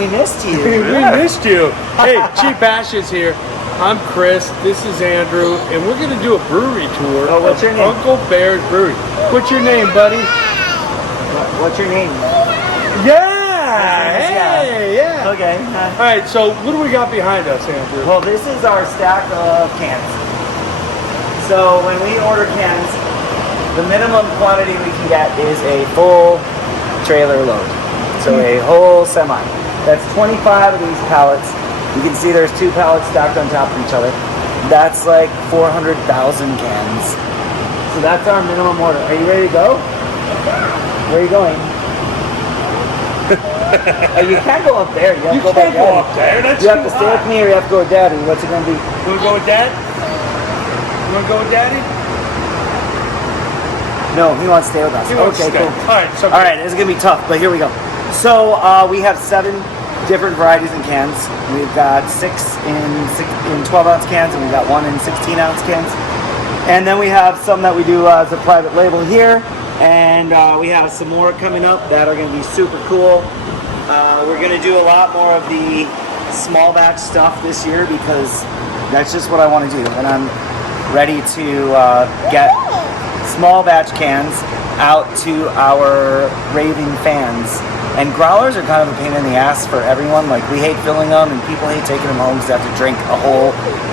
We missed you. We missed you. Hey, Chief Ash is here. I'm Chris. This is Andrew, and we're gonna do a brewery tour. Oh, what's your name? Uncle Bear's Brewery. What's your name, buddy? What's your name? Yeah. Hey. Yeah. Okay. All right. So, what do we got behind us, Andrew? Well, this is our stack of cans. So when we order cans, the minimum quantity we can get is a full trailer load. So a whole semi. That's 25 of these pallets. You can see there's 2 pallets stacked on top of each other. That's like 400,000 cans. So that's our minimum order. Are you ready to go? Where are you going? You can't go up there. You have to go can't go up there. That's you have to stay with me or you have to go with Daddy. What's it going to be? You want to go with Dad? You want to go with Daddy? No, he wants to stay with us. Okay, cool. All All right, this is going to be tough, but here we go. So we have 7 different varieties in cans. We've got 6 in 12-ounce cans, and we've got 1 in 16-ounce cans. And then we have some that we do as a private label here, and we have some more coming up that are going to be super cool. We're going to do a lot more of the small batch stuff this year because that's just what I want to do, and I'm ready to get small batch cans out to our raving fans. And growlers are kind of a pain in the ass for everyone. Like, we hate filling them, and people hate taking them home because they have to drink a whole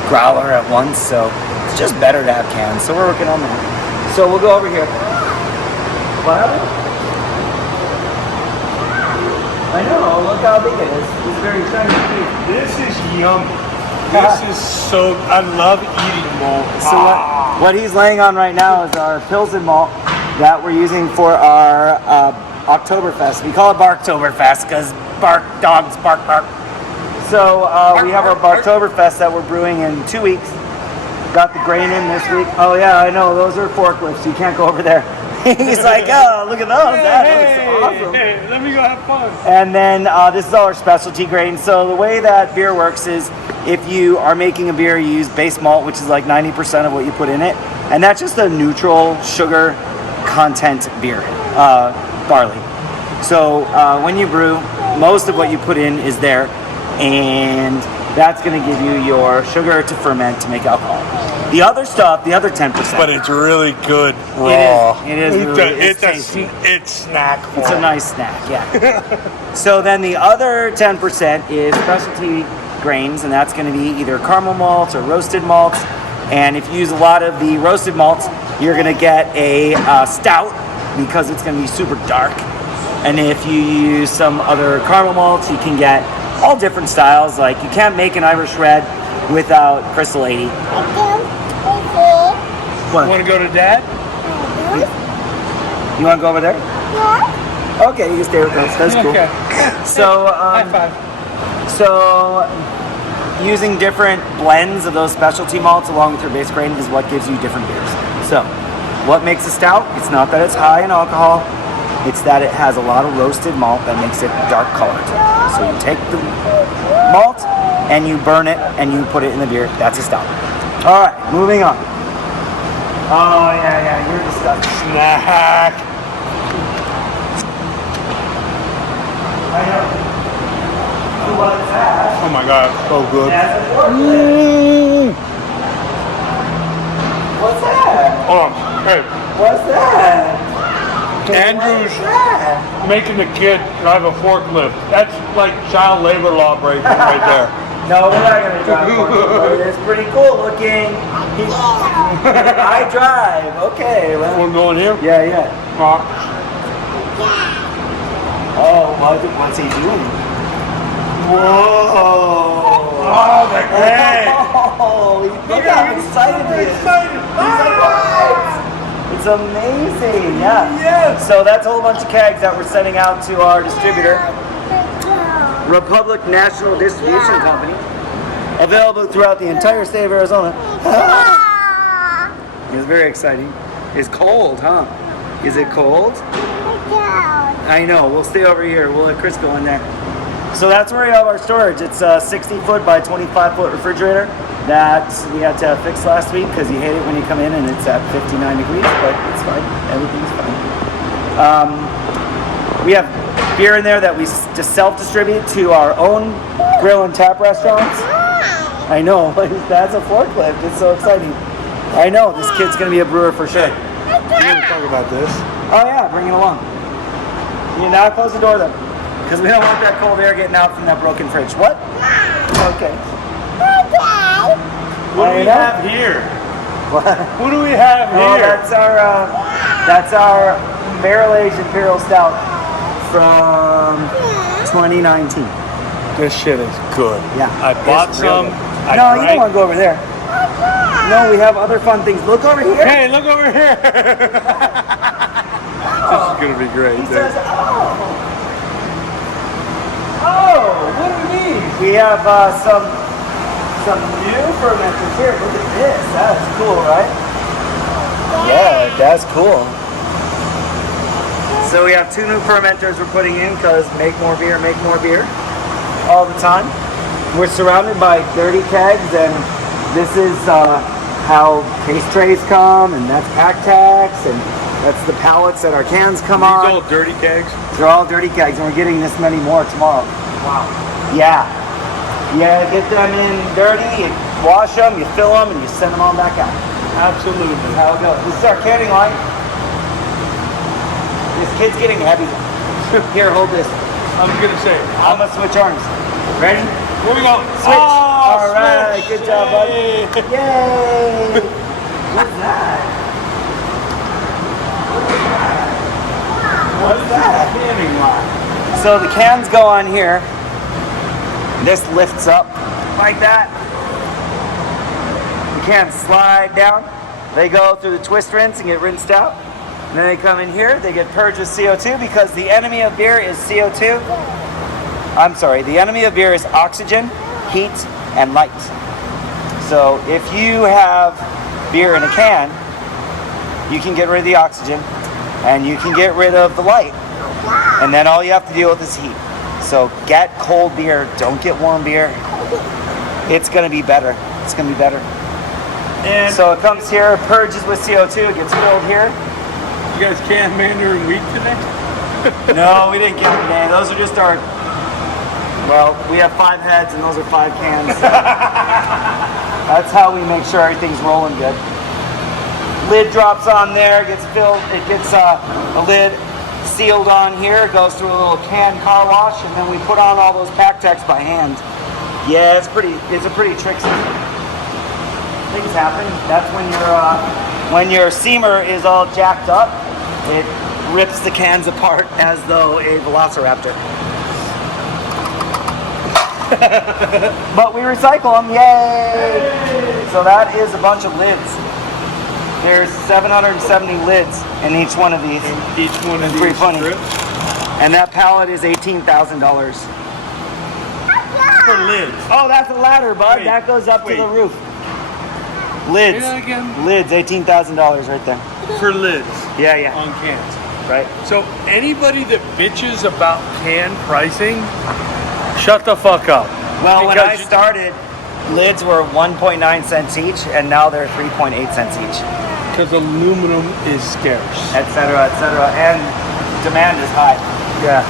growler at once. So it's just better to have cans. So we're working on that. So we'll go over here. What happened? I know. Look how big it is. It's very shiny. This is yummy. This is so. I love eating malt. So what he's laying on right now is our Pilsen malt that we're using for our Oktoberfest. We call it Barktoberfest because dogs bark. So we have our Barktoberfest that we're brewing in 2 weeks. Got the grain in this week. Oh yeah, I know. Those are forklifts. You can't go over there. He's like, oh, look at those. That looks awesome. Hey, let me go have fun. And then this is all our specialty grain. So the way that beer works is if you are making a beer, you use base malt, which is like 90% of what you put in it. And that's just a neutral sugar content beer, barley. So when you brew, most of what you put in is there. And that's going to give you your sugar to ferment to make alcohol. The other stuff, the other 10%. But it's really good raw. It is really, it's tasty. It's snackable. It's a nice snack, yeah. So then the other 10% is specialty grains, and that's going to be either caramel malts or roasted malts. And if you use a lot of the roasted malts, you're going to get a stout because it's going to be super dark. And if you use some other caramel malts, you can get all different styles. Like, you can't make an Irish red without Crystal 80. What? Want to go to Dad? You want to go over there? Yeah. Okay, you can stay with us. That's cool. Okay. So, High five. So, using different blends of those specialty malts along with your base grain is what gives you different beers. So, what makes a stout? It's not that it's high in alcohol. It's that it has a lot of roasted malt that makes it dark colored. So you take the malt and you burn it and you put it in the beer. That's a stout. All right, moving on. Oh, yeah, you're disgusting. Snack. I know. What's that? Oh my God, so good. That's a forklift. What's that? Oh, hey, What's that? Andrew's What's that? making the kid drive a forklift. That's like child labor law breaking right there. No, we're not going to drive a forklift. It's pretty cool looking. I drive. Okay. Well, We're going here? yeah. Oh, what's he doing? Whoa. Oh, the great. Oh, look how excited he is. He's like, what? It's amazing, yeah. Yes. So that's a whole bunch of kegs that we're sending out to our distributor, Republic National Distribution Company, available throughout the entire state of Arizona. It's very exciting. It's cold, huh? Is it cold? I know. We'll stay over here. We'll let Chris go in there. So that's where we have our storage. It's a 60-foot by 25-foot refrigerator that we had to fix last week because you hate it when you come in and it's at 59 degrees, but it's fine. Everything's fine. We have beer in there that we just self-distribute to our own grill and tap restaurants. I know, that's a forklift. It's so exciting. I know, this kid's going to be a brewer for sure. You want to talk about this? Oh yeah, bring it along. You now close the door though, because we don't want that cold air getting out from that broken fridge. What? Okay. What do we have here? What? What do we have Oh, here? that's our barrel-aged Imperial Stout from 2019. This shit is good. Yeah. I bought it's real some. good. I No, you don't drank. want to go over there. No, we have other fun things. Look over here. Hey, look over here. This is gonna be great. He dude. says, oh. Oh, what are these? We have some new fermenters here. Look at this. That's cool, right? Yeah, that's cool. So we have 2 new fermenters we're putting in because make more beer all the time. We're surrounded by dirty kegs, and this is how case trays come, and that's pack tax, and that's the pallets that our cans come These on. all dirty kegs. They're all dirty kegs, and we're getting this many more tomorrow. Wow. Yeah. Yeah, get them in dirty, you wash them, you fill them, and you send them on back out. Absolutely. That's how it goes. This is our canning line. This kid's getting heavy. Here, hold this. I'm gonna say. I'm gonna switch arms. Ready? Here we go. Switch. Oh, All right, switch. good job, buddy. Yay. Yay! What's that? What's that? Canning line. So the cans go on here. This lifts up like that. The cans slide down. They go through the twist rinse and get rinsed out. And then they come in here. They get purged with CO2 because the enemy of beer is CO2. I'm sorry, the enemy of beer is oxygen, heat, and light. So if you have beer in a can, you can get rid of the oxygen and you can get rid of the light. And then all you have to deal with is heat. So get cold beer, don't get warm beer. It's gonna be better. It's gonna be better. And So it comes here, purges with CO2, it gets filled here. you guys can Mandarin wheat today? No, we didn't get it today. Those are just our, well, we have 5 heads and those are 5 cans. So that's how we make sure everything's rolling good. Lid drops on there, gets filled, it gets a lid sealed on here, it goes through a little can car wash, and then we put on all those pack techs by hand. Yeah, it's a pretty tricksy. Things happen. That's when your seamer is all jacked up, it rips the cans apart as though a velociraptor. But we recycle them, yay! So that is a bunch of lids. There's 770 lids in each one of these. Each one of It's pretty these funny. strips And that pallet is $18,000. for lids. Oh, that's a ladder, bud. Wait, that goes up wait. to the roof. Lids. Say that again? Lids, $18,000 right there. For lids Yeah. on cans. Right. So anybody that bitches about can pricing, shut the fuck up. Well, when I Because started, lids were 1.9 cents each, and now they're 3.8 cents each, Because aluminum is scarce. etc., etc. And demand is high. Yeah.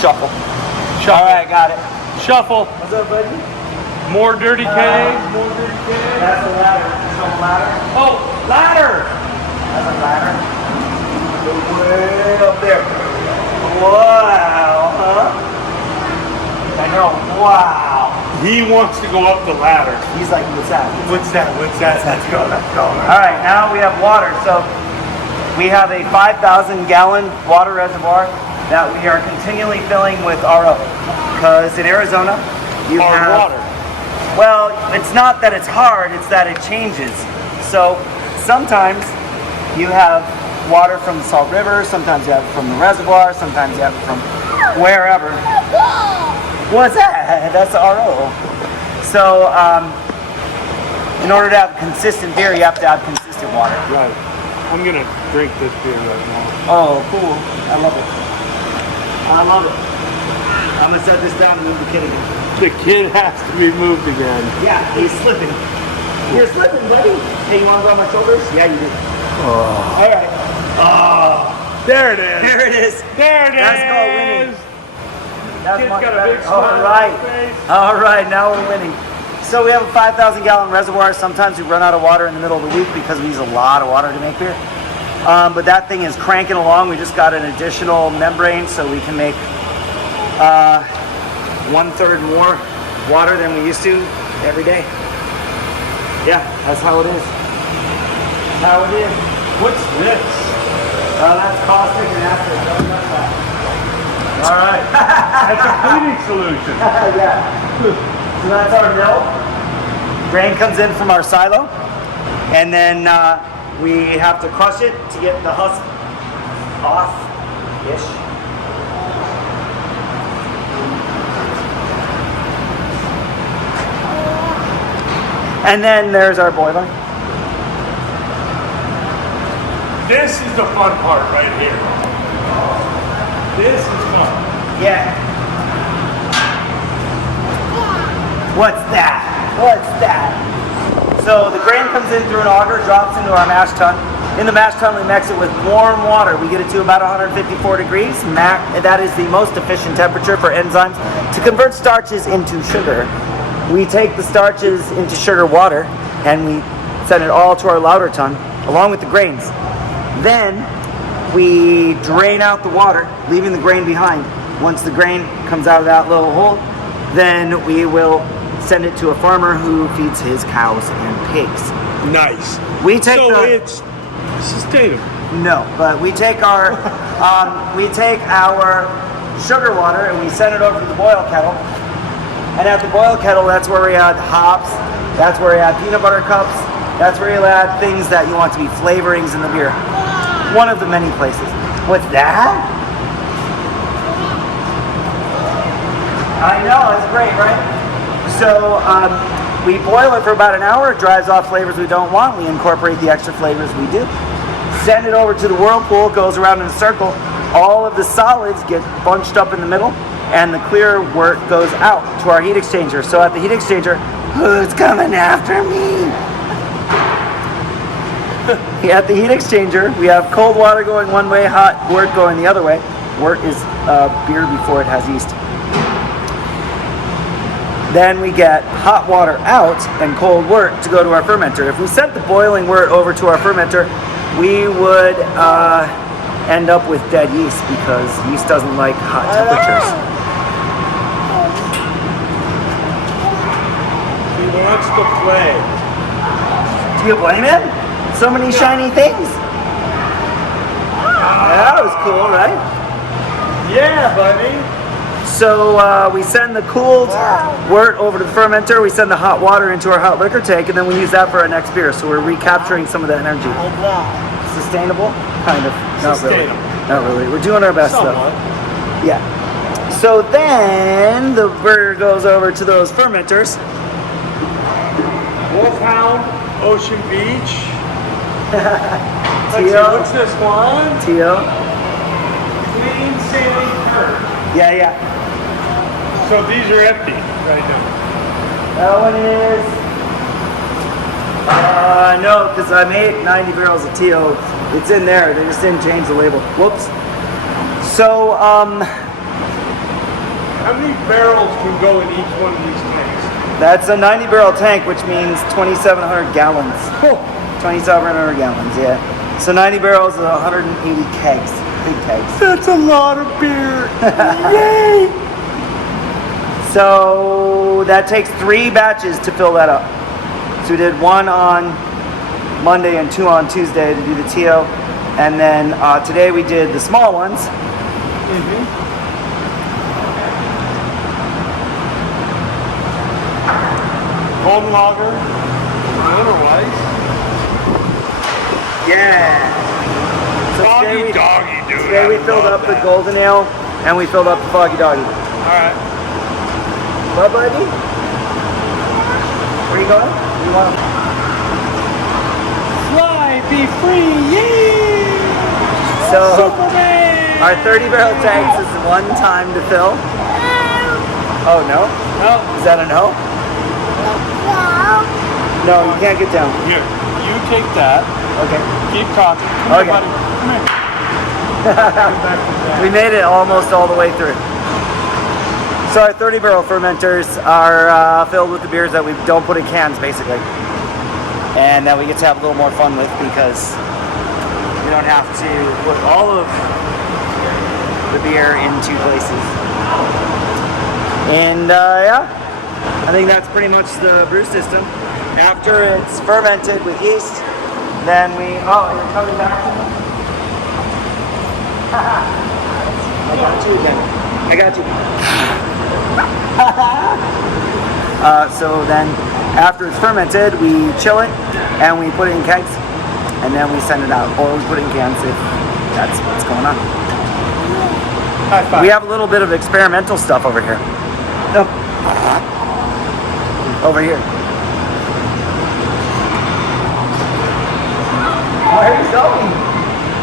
Shuffle. Shuffle. All right, got it. Shuffle. What's up, buddy? More dirty kegs. More dirty kegs. That's a ladder. Show 'em ladder. Oh, ladder. That's a ladder. Way up there. Wow, huh? I know. Wow. He wants to go up the ladder. He's like, what's that? What's that? Let's go. All right, now we have water. So we have a 5,000-gallon water reservoir that we are continually filling with RO. Because in Arizona, you Hard have water. Well, it's not that it's hard; it's that it changes. So sometimes you have water from the Salt River. Sometimes you have it from the reservoir. Sometimes you have it from wherever. What's that? That's the RO. So in order to have consistent beer, you have to have consistent water. Right. I'm gonna drink this beer right now. Oh, cool. I love it. I love it. I'm gonna set this down and move the kid again. The kid has to be moved again. Yeah, he's slipping. You're slipping, buddy. Hey, you wanna rub my shoulders? Yeah, you do. Oh. All right. Oh, There it is. there it is. There it is. That's called winning. That's Kid's much got a better. big smile All right. on his face. All right, now we're winning. So we have a 5,000 gallon reservoir. Sometimes we run out of water in the middle of the week because we use a lot of water to make beer. But that thing is cranking along. We just got an additional membrane so we can make 1/3 more water than we used to every day. Yeah, that's how it is. How it is. What's this? That's caustic and acid. Don't touch that. All right. That's a cleaning solution. Yeah. So that's our mill. Grain comes in from our silo, and then we have to crush it to get the husk off-ish. And then there's our boiler. This is the fun part right here. This is fun. Yeah. What's that? What's that? So the grain comes in through an auger, drops into our mash tun. In the mash tun, we mix it with warm water. We get it to about 154 degrees. That is the most efficient temperature for enzymes to convert starches into sugar. We take the starches into sugar water and we send it all to our lauter tun along with the grains. Then we drain out the water, leaving the grain behind. Once the grain comes out of that little hole, then we will send it to a farmer who feeds his cows and pigs. Nice. We take it's sustainable. No, but we take our sugar water and we send it over to the boil kettle. And at the boil kettle, that's where we add hops. That's where we add peanut butter cups. That's where you add things that you want to be flavorings in the beer. One of the many places. What's that? I know, it's great, right? So we boil it for about an hour. It dries off flavors we don't want. We incorporate the extra flavors we do. Send it over to the whirlpool. Goes around in a circle. All of the solids get bunched up in the middle, and the clear wort goes out to our heat exchanger. So at the heat exchanger, who's coming after me? At the heat exchanger, we have cold water going one way, hot wort going the other way. Wort is beer before it has yeast. Then we get hot water out and cold wort to go to our fermenter. If we sent the boiling wort over to our fermenter, we would end up with dead yeast because yeast doesn't like hot temperatures. He wants to play. Do you blame him? So many shiny things. That was cool, right? Yeah, buddy. So we send the cooled wort over to the fermenter. We send the hot water into our hot liquor tank, and then we use that for our next beer. So we're recapturing some of that energy. Sustainable? Kind of. Not Sustainable. really. Not really. We're doing our best Somewhat. though. Yeah. So then the beer goes over to those fermenters. Wolfhound, Ocean Beach. Let's see, Teal. what's this one? Teal. Clean sailing curd. Yeah. So these are empty right now. That one is. No, because I made 90 barrels of TO. It's in there. They just didn't change the label. Whoops. So, How many barrels can go in each one of these tanks? that's a 90 barrel tank, which means 2,700 gallons. 2,700 gallons, yeah. So 90 barrels is 180 kegs. Big kegs. That's a lot of beer. Yay! So that takes 3 batches to fill that up. So we did 1 on Monday and 2 on Tuesday to do the TO. And then today we did the small ones. Golden lager. Otherwise. Yeah. So Foggy doggy, dude. today we filled up the golden ale and we filled up the foggy doggy. Alright. What, buddy? Where you going? Where you want? Fly, be free, yay! So Superman! our 30 barrel tanks is 1 time to fill. Oh no? No. Is that a no? No, you can't get down. Here, you take that. Okay. Keep talking. Come Okay. here, buddy. Come here. Get back to that. We made it almost all the way through. So our 30 barrel fermenters are filled with the beers that we don't put in cans, basically. And that we get to have a little more fun with because we don't have to put all of the beer in two places. And yeah, I think that's pretty much the brew system. After it's fermented with yeast, then we, oh, you're coming back. I got you again. I got you. So then after it's fermented, we chill it and we put it in kegs and then we send it out, or we put it in cans if that's what's going on. High five. We have a little bit of experimental stuff over here. Oh. Over here. Where are you going?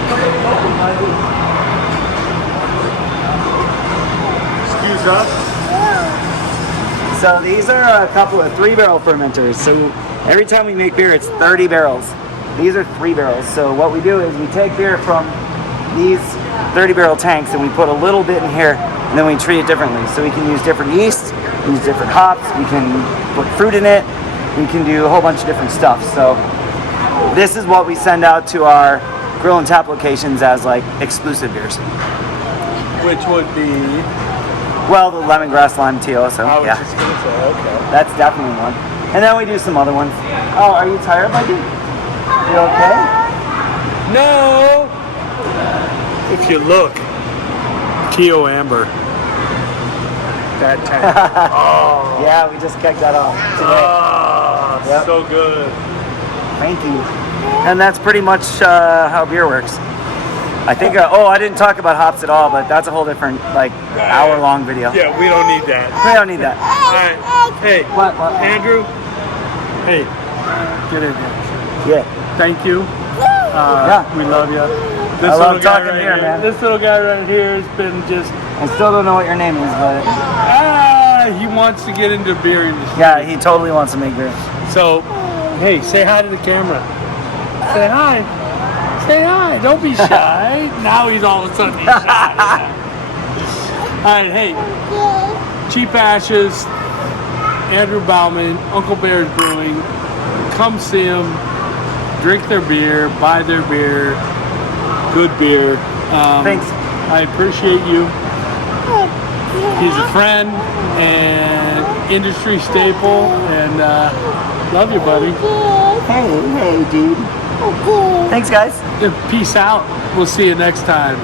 Where are you going, buddy? Excuse us. So these are a couple of 3 barrel fermenters. So every time we make beer, it's 30 barrels. These are 3 barrels. So what we do is we take beer from these 30 barrel tanks and we put a little bit in here and then we treat it differently. So we can use different yeast, use different hops, we can put fruit in it, we can do a whole bunch of different stuff. So this is what we send out to our grill and tap locations as like exclusive beers. Which would be? Well, the lemongrass lime teal, so I was yeah. just gonna say, okay. That's definitely one. And then we do some other ones. Oh, are you tired, buddy? You okay? No! If you look, Keo Amber. That tank. Oh. Yeah, we just kicked that off today. Oh, Yep. so good. Thank you. And that's pretty much how beer works. I think, oh, I didn't talk about hops at all, but that's a whole different, like, hour-long video. Yeah, we don't need that. We don't need that. All right. Hey, What? Andrew. Hey, get in here. Yeah. Thank you. Yeah. We love you. I love talking beer, man. This little guy right here has been just. I still don't know what your name is, but He wants to get into beer industry. yeah, he totally wants to make beer. So, hey, say hi to the camera. Say hi. Say hi. Don't be shy. Now he's all of a sudden he's shy. All right, hey. Cheap Ashes, Andrew Bauman, Uncle Bear's Brewing. Come see them. Drink their beer. Buy their beer. Good beer. Thanks. I appreciate you. He's a friend and industry staple, and love you, buddy. Hey, dude. Thanks, guys. Peace out. We'll see you next time.